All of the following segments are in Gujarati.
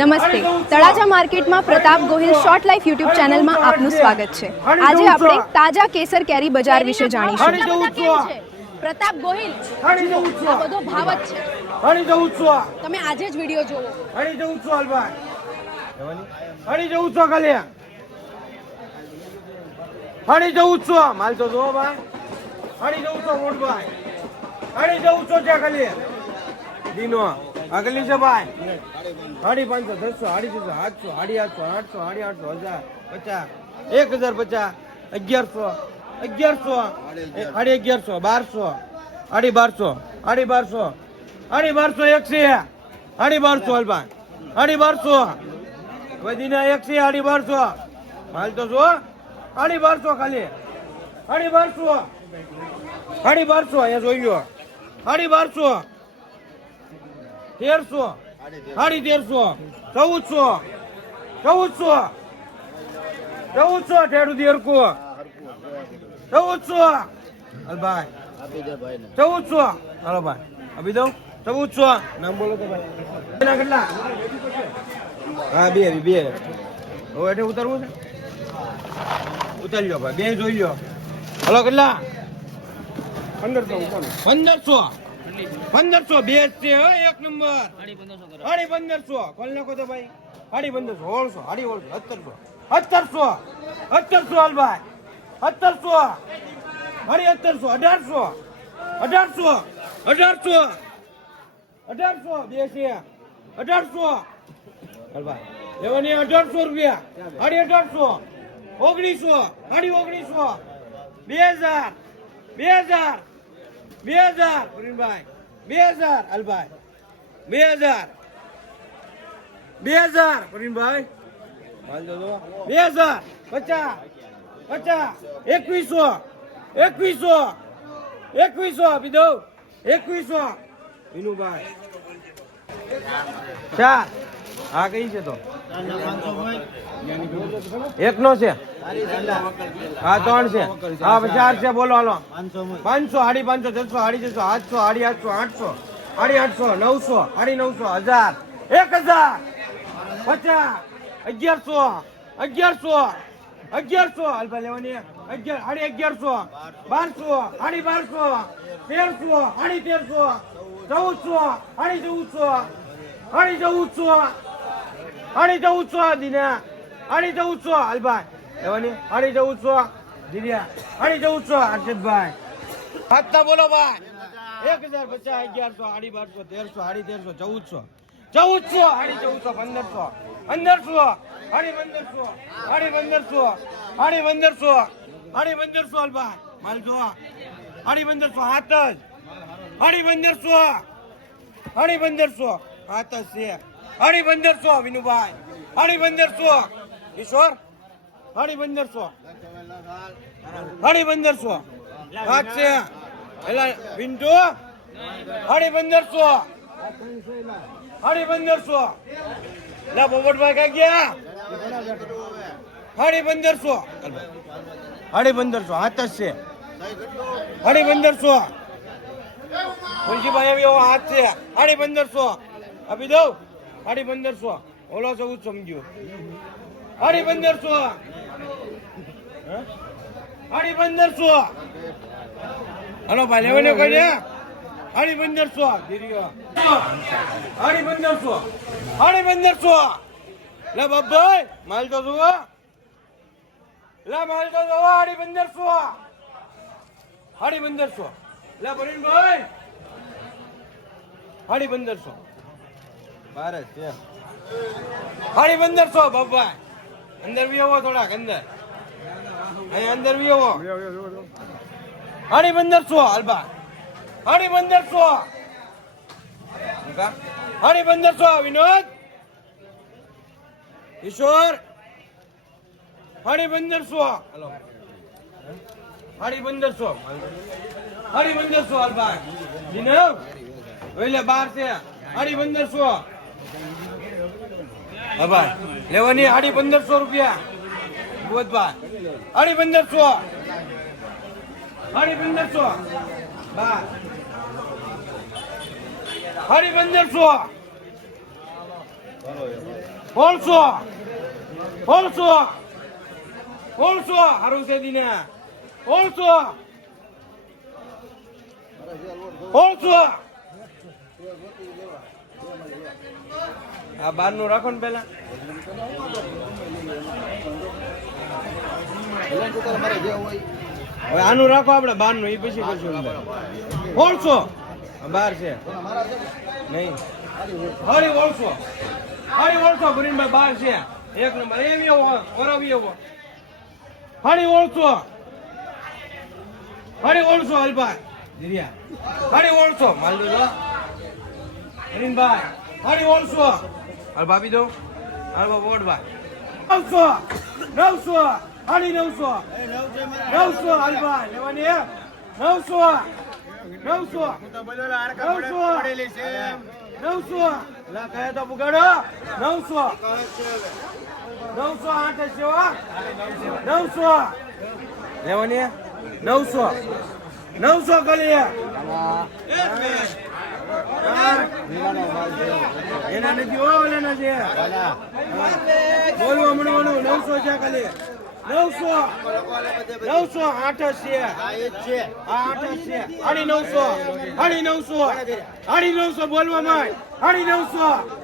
નમસ્તે, તળાજા માર્કેટમાં Pratap Gohil short life YouTube ચેનલમાં આપનું સ્વાગત છે। આજે આપણે તાજા કેસર કેરી બજાર વિશે જાણીશું। પ્રતાપ ગોહિલ, આ બધો ભાવ જ છે। તમે આજે જ વિડિયો જોવો। માલ તો જો ભાઈ, 1400 મોટ ભાઈ, 1400 છે ખાલી દીનો આગલી છે ભાઈ, 550, 600, 700, 800, 800, 850, 1050, 1150, 1100, 1200, 1200, 1200, 1200, 100, 1200 અલભાઈ, 1200 વધીને 100, 1200 માલ તો જો 1200 ખાલી, 1200, 1200 અહીંયા જોઈ લો, 1200, 1300, 1350, 1400, 1400, 1400 ઠેડું દેરકુ 1400 અલભાઈ, 1400 હાલો ભાઈ આપી દઉં 1400 નામ બોલો તો ભાઈ એના કેટલા? હા બે હવે એટલે ઉતારવું છે, ઉતારી લો ભાઈ, બે જોઈ લો હાલો કેટલા? 1500 1500 બે છે એક નંબર, 1500 કોલ નાખો તો ભાઈ, 1500, 1600, 1700, 1700 હાલ ભાઈ, 1700, 1700, 1800, 1800, 1800 બે છે 1800 હાલ ભાઈ લેવાની 1800 રૂપિયા, 1800, 1900, 1900, 2000, 2000, 2000 ભાઈ, 2000 અલભાઈ, 2000, 2000 ભાઈ, 2000, 50, 50, 2100, 2100, 2100 આપી દઉં, 2100 વિનુભાઈ, 4 હા કઈ છે તો એક નો છે, હા 3 છે, હા 4 છે બોલો હાલો, 500, 550, 600, 700, 800, 800, 800, 900, 1000, 1000, 50, 1100, 1100 અલ્પા લેવાની 1100, 1200, 1200, 1300, 1300, 1400, 1400 દીના 1400 અલ્પા લેવાની 1400 દીદિયા 1400 અર્ષદભાઈ હાથતા બોલો ભાઈ, 1050, 1100, 1200, 1300, 1400, 1400, 1500, 1500, 1500, 1500 અલ્પા માલ જો 1500 હાથ જ, 1500, 1500 હાથ જ છે, 1500 વિનુભાઈ, 1500 ઈશ્વર, 1500, 1500 હાથ છે એલા વિન્ટુ, 1500, 1500 લા પોપટભાઈ કા ગયા 1500, 1500 હાથ જ છે, 1500 મુલજીભાઈ એવી એવો હાથ છે, 1500 આપી દઉં, 1500 ઓલો 1400 સમજ્યો, 1500, 1500 હલો ભાઈ લેવાને કહી દે, 1500 ધીરીઓ, 1500, 1500 લે બાપભાઈ માલ તો જુઓ, લે માલ તો જુઓ, 1500, 1500 લે પરીનભાઈ, 1500 બાર છે, 1500 બાપભાઈ અંદર બી આવો થોડાક અંદર, અહીંયા અંદર બી આવો, 1500 હાલબા, 1500, 1500 વિનોદ ઈશ્વર, 1500 હાલો, 1500, 1500 હાલબા વિનોદ ઓલે 12 છે, 1500 હા ભાઈ લેવાની 1500 રૂપિયા ભૂતભાઈ, 1500, 1500 બા 1500 16 હારું છે દીના 16 આ 12 નું રાખો ને પેલા હવે આનું રાખો આપણે 12 નું એ પછી કરશું 16 12 છે નહીં હરી 16 ગુરીનભાઈ 12 છે એક નંબર એમ એવો ઓરવી એવો હરી 16 હલભાઈ જીરિયા હરી 16 માલ દો હરીનભાઈ હરી 16 હાલ ભાભી દો હાલ વોડભાઈ 900 હરી 900 હલભાઈ લેવાની 900 લા કહે તો પુગાડો 900 8 છે 900 લેવાની 900 ગલીએ એના નથી ઓલાના છે બોલવા મળવાનું 900 છે ખાલી 900 8 છે આ 8 છે 950 બોલવા માંય 950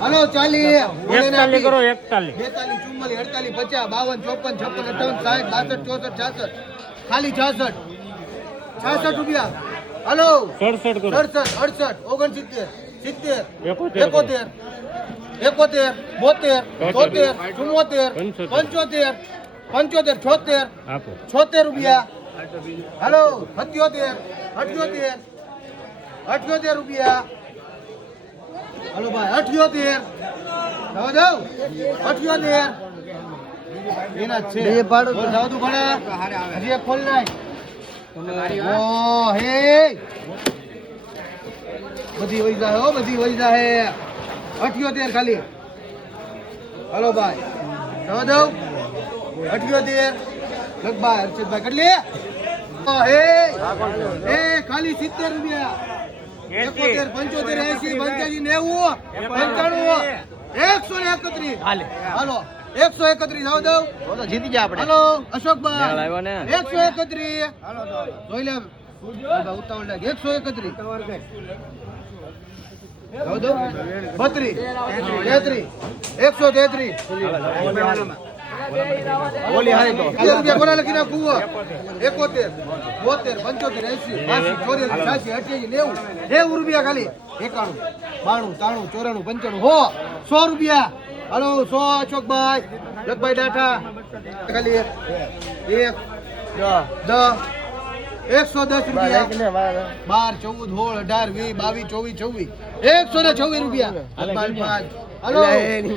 હલો 40 41 કરો 41 42 44 45 52 54 56 57 58 62 63 64 66 ખાલી 66 રૂપિયા હલો 67 કરો 68 69 70 71 72 73 74 75 75 76 રૂપિયા હલો 78 રૂપિયા હલો ભાઈ 78 જાવ 78 એના છે બે પાડો જાવ તું ભણે હજી એક ખોલ નાખ ઓ હે બધી વઈ જાય હો બધી વઈ જાય 78 ખાલી હલો ભાઈ જાવ દઉં 78 લગભાઈ હર્ષદભાઈ કેટલી ઓ હે ખાલી 70 રૂપિયા 71 75 80 85 90 131 હાલો 131 આવ દઉં જીતી જા આપણે હાલો અશોકભાઈ 131 હાલો જોઈ લે ઉતાવળ લાગે 131 આવ દઉં 32 33 133 બોલી હારી તો રૂપિયા કોના લખી નાખું 71 72 75 80 84 90 રૂપિયા ખાલી 91 92 93 94 95 હો 100 રૂપિયા હાલો 100 અશોકભાઈ જગભાઈ ડાઠા ખાલી 1 10 110 રૂપિયા 12 14 16 18 20 22 24 126 રૂપિયા હાલો 120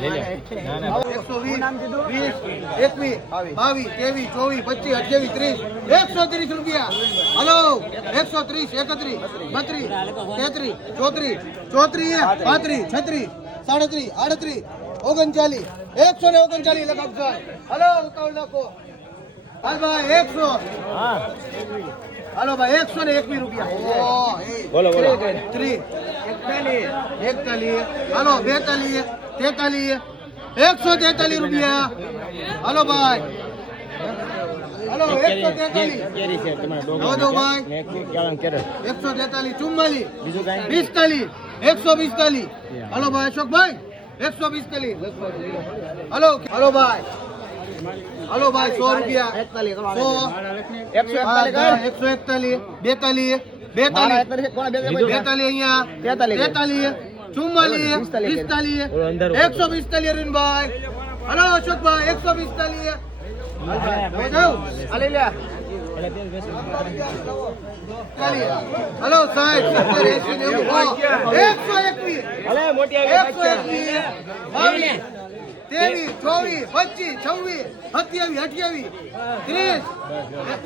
130 રૂપિયા હાલો 130 31 32 33 34 34 35 36 37 38 139 લગાવજો હાલો ઉતાવળ નાખો હાલ ભાઈ 100 હાલો ભાઈ 121 રૂપિયા બોલો 41 હાલો 42 43 143 રૂપિયા હાલો ભાઈ હાલો 143 દો ભાઈ 143 44 45 145 હાલો ભાઈ અશોકભાઈ 145 હાલો ભાઈ 100 રૂપિયા 141 42 અહીંયા 43 44 45 145 અરવિંદભાઈ હલો અશોકભાઈ 145 હલો સાહેબ 121 121 22 23, 24, 25, 26, 27, 28, 30,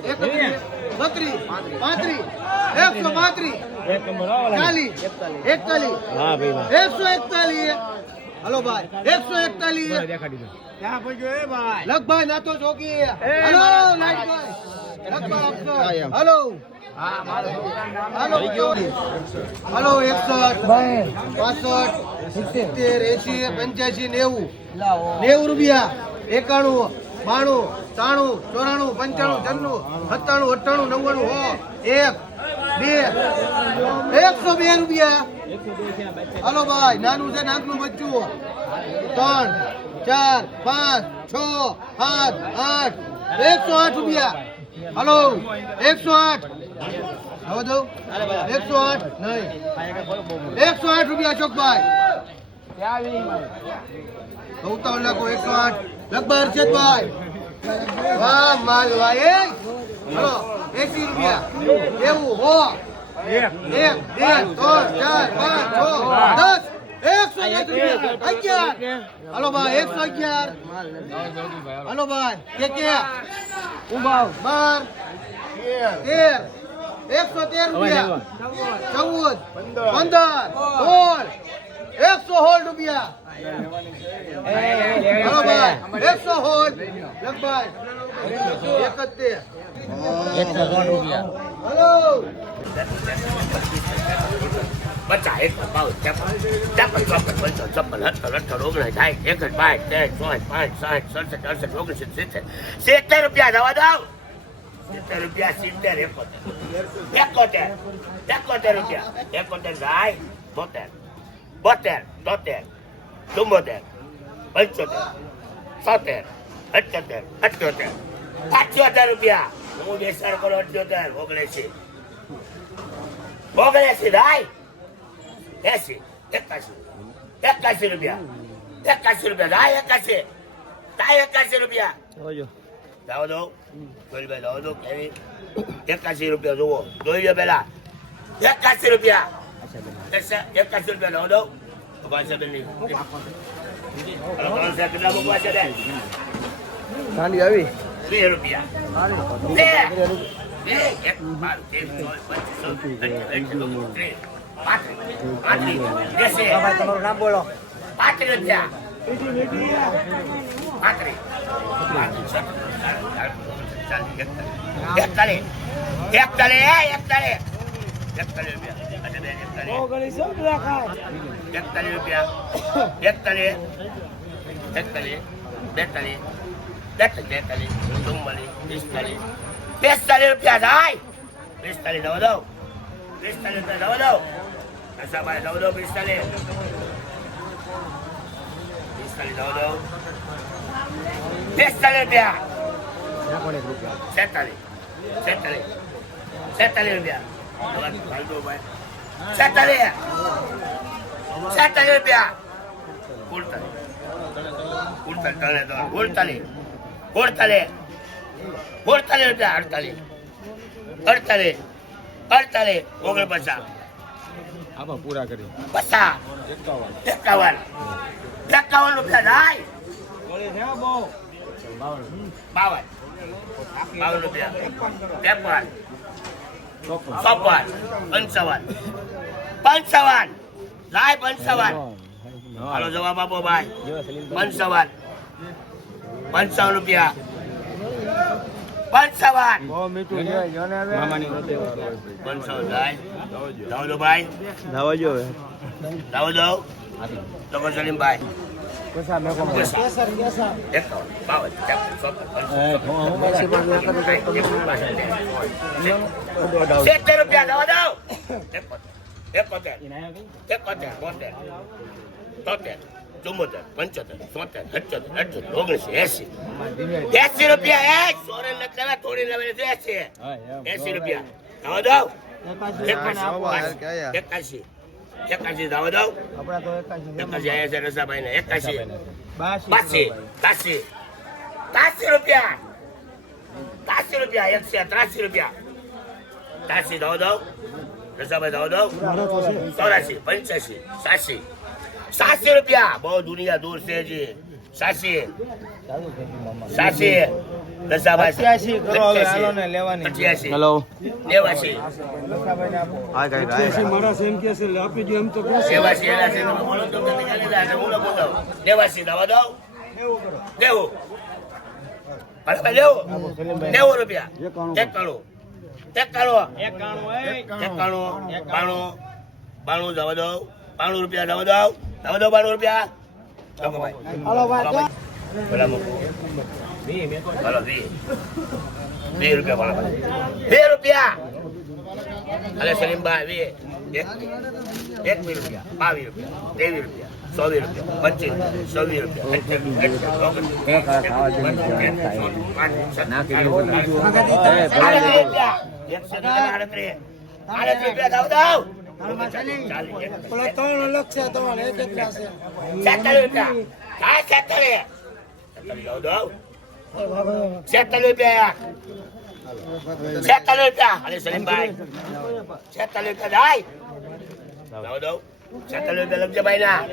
31, 32, 33, 135, 40, 141, હલો ભાઈ 141 લગભાઈ ના તો જોગી હલો લાઈટ ભાઈ હલો હલો 61 65 70 80 85 90 રૂપિયા 91 92 93 94 95 96 97 98 90 102 102 રૂપિયા હલો ભાઈ નાનું છે નાકનું બચ્ચું 3 4 5 6 7 8 108 રૂપિયા હલો 108 હવે દઉં 108 નહીં 108 રૂપિયા ચોકભાઈ 57 લાખો 108 લગભગ હર્ષદભાઈ વાહ માલભાઈ હલો 80 રૂપિયા એવું હો 1 2 3 4 5 6 7 8 110 રૂપિયા 11 હલો ભાઈ 111 હલો ભાઈ કે ઉભાવ 12 13 113 રૂપિયા 14 15 16 રૂપિયા હલો ભાઈ 116 લગભાઈ 71 116 રૂપિયા હલો બચ્ચા એક બાવ ત્રેપન ચોપન પંચો છપ્પન 78 79 60 61 62 63 65 66 67 રૂપિયા દવા દઉં 70 રૂપિયા 70 71 રૂપિયા 71 જાય 72 73 74 75 70 78 78 રૂપિયા હું બેસાડ કરો 78 79 જાય 80 81 રૂપિયા 81 જાય 81 રૂપિયા જાઓ દો જોઈ ભાઈ જાઓ દો કેવી 81 રૂપિયા જુઓ જોઈ લો પેલા 81 રૂપિયા 81 રૂપિયા જાઓ દો ભાષા બેન કેટલા મૂકવા છે બેન ઠંડી આવી 2 રૂપિયા તમારું નામ બોલો 5 રૂપિયા 45 રૂપિયા જાય 45 દો દો 45 રૂપિયા દો ભાઈ દો દો 45 દો દો 45 રૂપિયા 47 રૂપિયા 47 રૂપિયા 48 રૂપિયા 48 49 આમાં પૂરા કરી 51 રૂપિયા જાય 52 રૂપિયા 53 55 જાય 55 હાલો જવાબ આપો ભાઈ 55 રૂપિયા 55 બહુ મીઠું છે જોને હવે મામાની 55 જાય જાઓ દો ભાઈ ધાવા જો હવે જાઓ દો તો સલીમભાઈ કોસા મેકો 70 રૂપિયા દવા દો 71 74 80 રૂપિયા સોરેન નથી લેવા થોડી લેવા 80 રૂપિયા દવા દો 81 દવા દો આપણા તો 81 આયા છે રસાભાઈ ને 81 82 રૂપિયા 183 રૂપિયા 83 દવા દો રસાભાઈ દવા દો 84 85 87 700 રૂપિયા બહુ દુનિયા દૂર છે જી 700 દશાભાઈ 88 કરો હવે હાલો ને લેવાની 88 હેલો 89 હા કઈ મારા સેમ કે છે આપી દો એમ તો કે 89 એના છે તમે બોલો તો તમે ચાલી જાય હું ન બોલો 89 દવા દો દેવું અરે ભાઈ દેવું 90 રૂપિયા 91 92 દવા દો 92 રૂપિયા દવા દો 92 રૂપિયા ચલો ભાઈ હાલો ભાઈ પેલા મૂકો હાલો 2 રૂપિયા વાળા ભાઈ 2 રૂપિયા અરે સલીમભાઈ 21 રૂપિયા 22 રૂપિયા 23 રૂપિયા 24 રૂપિયા